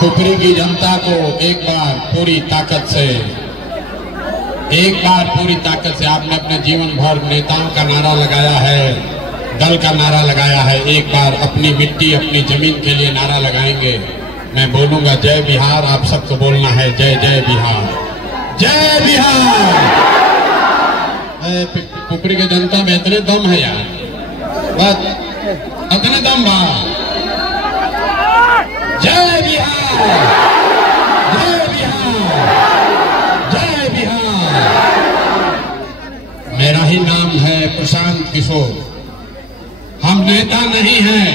पुपरी की जनता को एक बार पूरी ताकत से आपने अपने जीवन भर नेताओं का नारा लगाया है, दल का नारा लगाया है। एक बार अपनी मिट्टी अपनी जमीन के लिए नारा लगाएंगे। मैं बोलूंगा जय बिहार, आप सबको बोलना है जय जय बिहार, जय बिहार। पुपरी की जनता में इतने दम है यार, बस इतने दम बा। जय बिहार, जय बिहार, जय बिहार। मेरा ही नाम है प्रशांत किशोर, हम नेता नहीं हैं।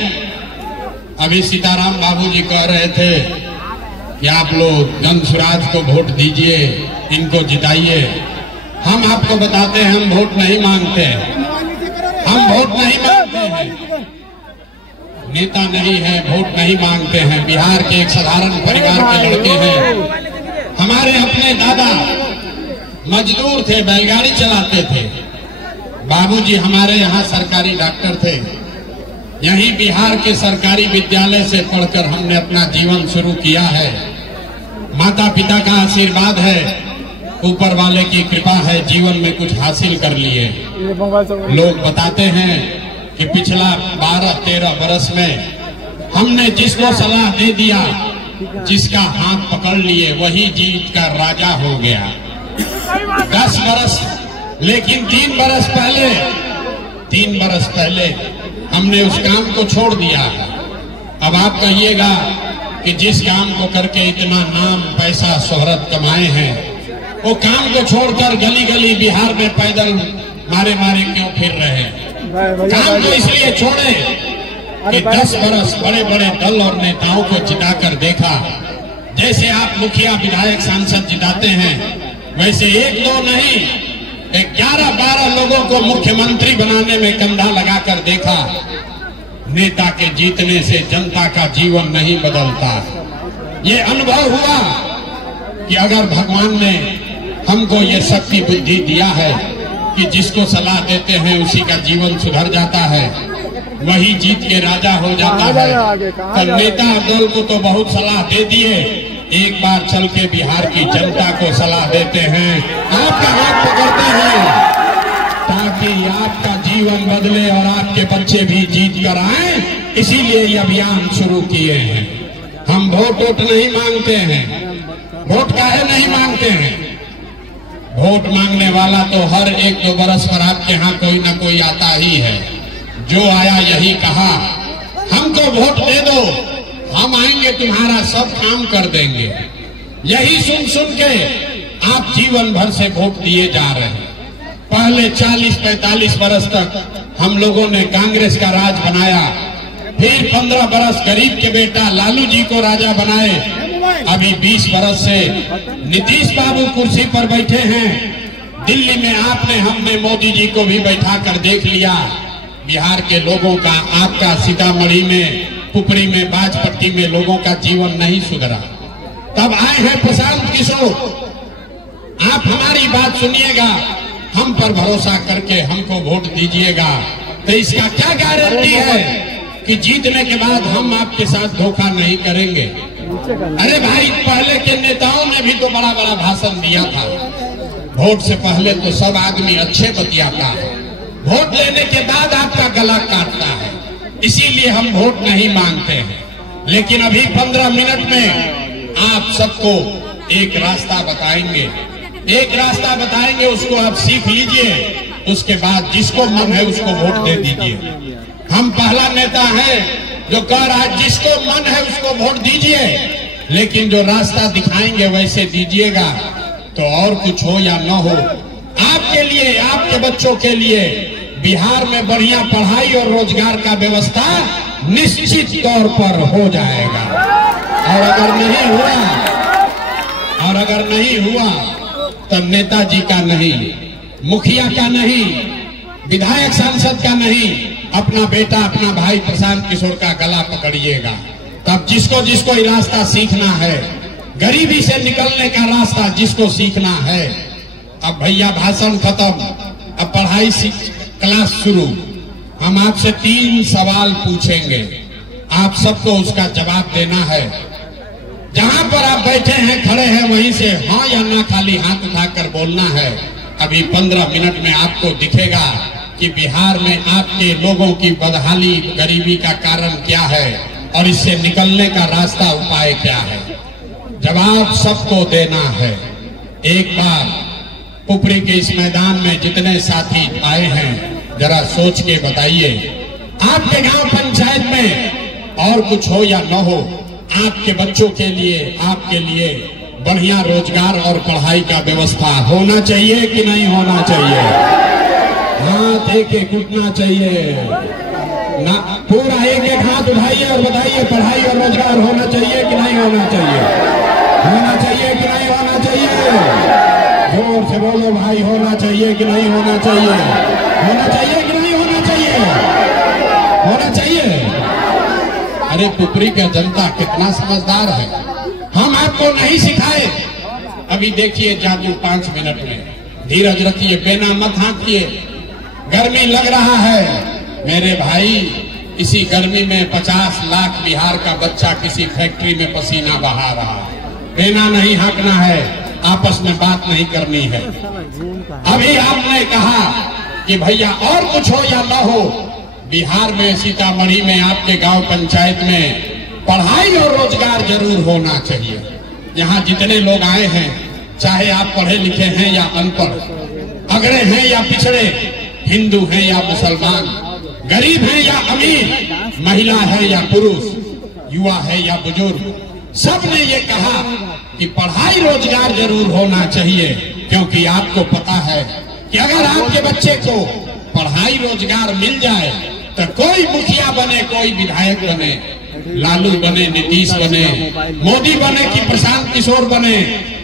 अभी सीताराम बाबूजी कह रहे थे कि आप लोग जन स्वराज को वोट दीजिए, इनको जिताइए। हम आपको बताते हैं हम वोट नहीं मांगते, हम वोट नहीं मांगते हैं, नेता नहीं है, वोट नहीं मांगते हैं। बिहार के एक साधारण परिवार के लड़के हैं। हमारे अपने दादा मजदूर थे, बैलगाड़ी चलाते थे। बाबूजी हमारे यहाँ सरकारी डॉक्टर थे। यहीं बिहार के सरकारी विद्यालय से पढ़कर हमने अपना जीवन शुरू किया है। माता पिता का आशीर्वाद है, ऊपर वाले की कृपा है, जीवन में कुछ हासिल कर लिए। लोग बताते हैं कि पिछला 12-13 बरस में हमने जिसको सलाह दे दिया, जिसका हाथ पकड़ लिए, वही जीत का राजा हो गया। 10 बरस, लेकिन 3 बरस पहले हमने उस काम को छोड़ दिया। अब आप कहिएगा कि जिस काम को करके इतना नाम पैसा शोहरत कमाए हैं, वो काम को छोड़कर गली गली बिहार में पैदल मारे मारे क्यों फिर रहे हैं? काम को इसलिए छोड़े कि 10 बरस बड़े बड़े दल और नेताओं को जिताकर देखा। जैसे आप मुखिया विधायक सांसद जिताते हैं, वैसे 1-2 नहीं 11-12 लोगों को मुख्यमंत्री बनाने में कंधा लगाकर देखा। नेता के जीतने से जनता का जीवन नहीं बदलता। ये अनुभव हुआ कि अगर भगवान ने हमको ये शक्ति बुद्धि दिया है कि जिसको सलाह देते हैं उसी का जीवन सुधर जाता है, वही जीत के राजा हो जाता है। तो नेता दल को तो बहुत सलाह दे दिए, एक बार चल के बिहार की जनता को सलाह देते हैं, आपका हाथ पकड़ते हैं, ताकि आपका जीवन बदले और आपके बच्चे भी जीत कर आए। इसीलिए ये अभियान शुरू किए हैं। हम वोट नहीं मांगते हैं। वोट काहे नहीं मांगते हैं? वोट मांगने वाला तो हर 1-2 बरस पर आपके यहाँ कोई ना कोई आता ही है। जो आया यही कहा, हमको वोट दे दो, हम आएंगे तुम्हारा सब काम कर देंगे। यही सुन सुन के आप जीवन भर से वोट दिए जा रहे हैं। पहले 40-45 बरस तक हम लोगों ने कांग्रेस का राज बनाया, फिर 15 बरस गरीब के बेटा लालू जी को राजा बनाए। अभी 20 बरस से नीतीश बाबू कुर्सी पर बैठे हैं। दिल्ली में आपने हमने मोदी जी को भी बैठा कर देख लिया। बिहार के लोगों का, आपका सीतामढ़ी में, पुपरी में, बाजपट्टी में लोगों का जीवन नहीं सुधरा। तब आए हैं प्रशांत किशोर। आप हमारी बात सुनिएगा, हम पर भरोसा करके हमको वोट दीजिएगा। तो इसका क्या गारंटी है कि जीतने के बाद हम आपके साथ धोखा नहीं करेंगे? अरे भाई, पहले के नेताओं ने भी तो बड़ा बड़ा भाषण दिया था। वोट से पहले तो सब आदमी अच्छे बतियाता है, वोट लेने के बाद आपका गला काटता है। इसीलिए हम वोट नहीं मांगते हैं। लेकिन अभी 15 मिनट में आप सबको एक रास्ता बताएंगे, उसको आप सीख लीजिए। उसके बाद जिसको मन है उसको वोट दे दीजिए। हम पहला नेता है जो कह रहा है जिसको मन है उसको वोट दीजिए, लेकिन जो रास्ता दिखाएंगे वैसे दीजिएगा। तो और कुछ हो या न हो, आपके लिए, आपके बच्चों के लिए बिहार में बढ़िया पढ़ाई और रोजगार का व्यवस्था निश्चित तौर पर हो जाएगा। और अगर नहीं हुआ तो नेताजी का नहीं, मुखिया का नहीं, विधायक सांसद का नहीं, अपना बेटा, अपना भाई प्रशांत किशोर का गला पकड़िएगा। तब जिसको जिसको ये रास्ता सीखना है, गरीबी से निकलने का रास्ता जिसको सीखना है, अब भैया भाषण खत्म, अब पढ़ाई क्लास शुरू। हम आपसे 3 सवाल पूछेंगे, आप सबको उसका जवाब देना है। जहां पर आप बैठे हैं, खड़े हैं, वहीं से हाँ या ना खाली हाथ उठाकर बोलना है। अभी 15 मिनट में आपको दिखेगा कि बिहार में आपके लोगों की बदहाली, गरीबी का कारण क्या है और इससे निकलने का रास्ता, उपाय क्या है। जवाब सबको देना है। एक बार पुपरी के इस मैदान में जितने साथी आए हैं, जरा सोच के बताइए, आपके गांव पंचायत में और कुछ हो या न हो, आपके बच्चों के लिए, आपके लिए बढ़िया रोजगार और पढ़ाई का व्यवस्था होना चाहिए कि नहीं होना चाहिए? हाथ एक एक उठना चाहिए ना, पूरा एक एक हाथ उठाइए और बताइए, पढ़ाई और रोजगार होना चाहिए कि नहीं होना चाहिए? होना चाहिए कि नहीं होना चाहिए? जोर से बोलो भाई, होना चाहिए कि नहीं होना चाहिए? होना चाहिए कि नहीं होना चाहिए? होना चाहिए। अरे पुपरी का जनता कितना समझदार है, हम आपको नहीं सिखाए। अभी देखिए जादू 5 मिनट में, धीरज रखिए, बेना मत हाँकिए। गर्मी लग रहा है मेरे भाई, इसी गर्मी में 50 लाख बिहार का बच्चा किसी फैक्ट्री में पसीना बहा रहा है। बेना नहीं हाँकना है, आपस में बात नहीं करनी है। अभी आपने कहा कि भैया और कुछ हो या ना हो, बिहार में, सीतामढ़ी में, आपके गांव पंचायत में पढ़ाई और रोजगार जरूर होना चाहिए। यहाँ जितने लोग आए हैं, चाहे आप पढ़े लिखे हैं या अनपढ़, अगड़े हैं या पिछड़े, हिंदू हैं या मुसलमान, गरीब हैं या अमीर, महिला है या पुरुष, युवा है या बुजुर्ग, सब ने ये कहा कि पढ़ाई रोजगार जरूर होना चाहिए। क्योंकि आपको पता है कि अगर आपके बच्चे को पढ़ाई रोजगार मिल जाए तो कोई मुखिया बने, कोई विधायक बने, लालू बने, नीतीश बने, मोदी बने कि प्रशांत किशोर बने,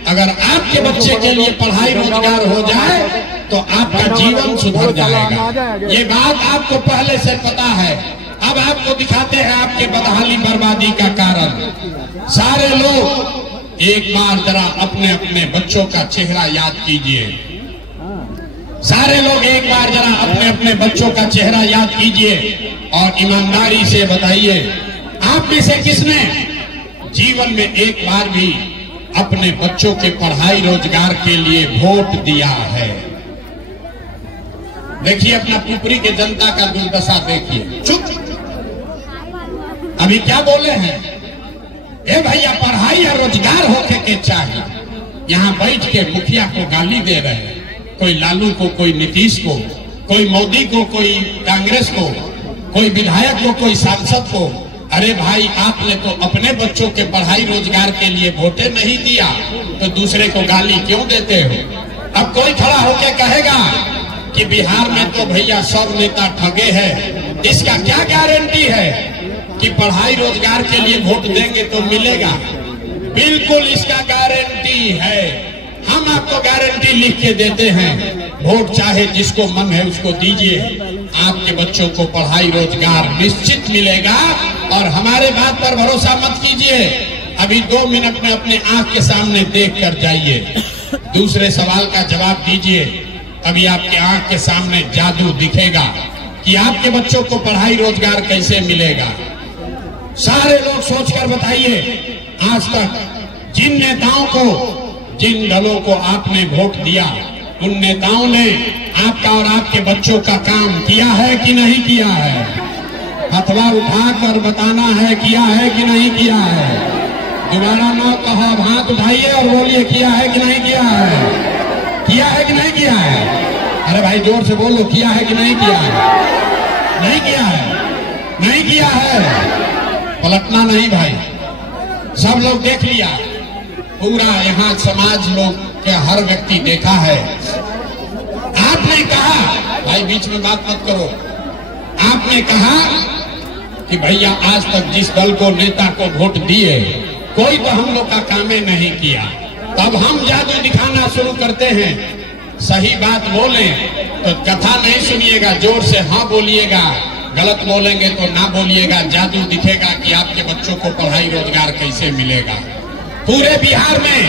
अगर आपके बच्चे के लिए पढ़ाई रोजगार हो जाए तो आपका जीवन सुधर जाएगा। ये बात आपको पहले से पता है। अब आपको दिखाते हैं आपके बदहाली बर्बादी का कारण। सारे लोग एक बार जरा अपने अपने बच्चों का चेहरा याद कीजिए। सारे लोग एक बार जरा अपने अपने बच्चों का चेहरा याद कीजिए और ईमानदारी से बताइए, आप में से किसने जीवन में एक बार भी अपने बच्चों के पढ़ाई रोजगार के लिए वोट दिया है? देखिए अपना पुपरी के जनता का दुर्दशा देखिए। चुप, अभी क्या बोले हैं? ए भैया, पढ़ाई और रोजगार होके के चाहिए। यहाँ बैठ के मुखिया को गाली दे रहे हैं, कोई लालू को, कोई नीतीश को, कोई मोदी को, कोई कांग्रेस को, कोई विधायक को, कोई सांसद को। अरे भाई, आपने तो अपने बच्चों के पढ़ाई रोजगार के लिए वोटे नहीं दिया तो दूसरे को गाली क्यों देते हो? अब कोई खड़ा होके कहेगा कि बिहार में तो भैया सब नेता ठगे हैं, इसका क्या गारंटी है कि पढ़ाई रोजगार के लिए वोट देंगे तो मिलेगा? बिल्कुल इसका गारंटी है। हम आपको गारंटी लिख के देते हैं, वोट चाहे जिसको मन है उसको दीजिए, आपके बच्चों को पढ़ाई रोजगार निश्चित मिलेगा। और हमारे बात पर भरोसा मत कीजिए, अभी 2 मिनट में अपने आंख के सामने देख कर जाइए, दूसरे सवाल का जवाब दीजिए। अभी आपके आंख के सामने जादू दिखेगा कि आपके बच्चों को पढ़ाई रोजगार कैसे मिलेगा। सारे लोग सोचकर बताइए, आज तक जिन नेताओं को, जिन दलों को आपने वोट दिया, उन नेताओं ने आपका और आपके बच्चों का काम किया है कि नहीं किया है? हथवा उठाकर बताना है, किया है कि नहीं किया है? दोबारा ना कहो, हाथ उठाइए और बोलिए, किया है कि नहीं किया है? किया है कि नहीं किया है? अरे भाई जोर से बोलो, किया है कि नहीं किया है? नहीं किया है, नहीं किया है। पलटना नहीं भाई, सब लोग देख लिया, पूरा यहाँ समाज लोग के हर व्यक्ति देखा है। आपने कहा, भाई बीच में बात मत करो, आपने कहा कि भैया आज तक जिस दल को, नेता को वोट दिए, कोई तो हम लोग का कामे नहीं किया। तब हम जादू दिखाना शुरू करते हैं। सही बात बोले तो कथा नहीं सुनिएगा, जोर से हाँ बोलिएगा, गलत बोलेंगे तो ना बोलिएगा। जादू दिखेगा कि आपके बच्चों को पढ़ाई रोजगार कैसे मिलेगा। पूरे बिहार में,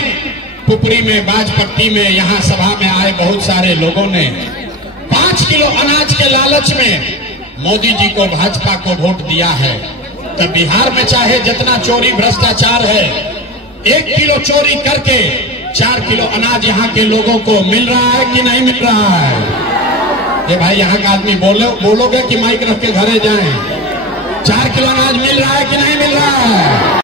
पुपरी में, बाजपट्टी में, यहाँ सभा में आए बहुत सारे लोगों ने 5 किलो अनाज के लालच में मोदी जी को, भाजपा को वोट दिया है। तो बिहार में चाहे जितना चोरी भ्रष्टाचार है, 1 किलो चोरी करके 4 किलो अनाज यहाँ के लोगों को मिल रहा है कि नहीं मिल रहा है? ये भाई यहाँ का आदमी बोलोगे कि माइक रख के घरे जाएं? 4 किलो अनाज मिल रहा है कि नहीं मिल रहा है?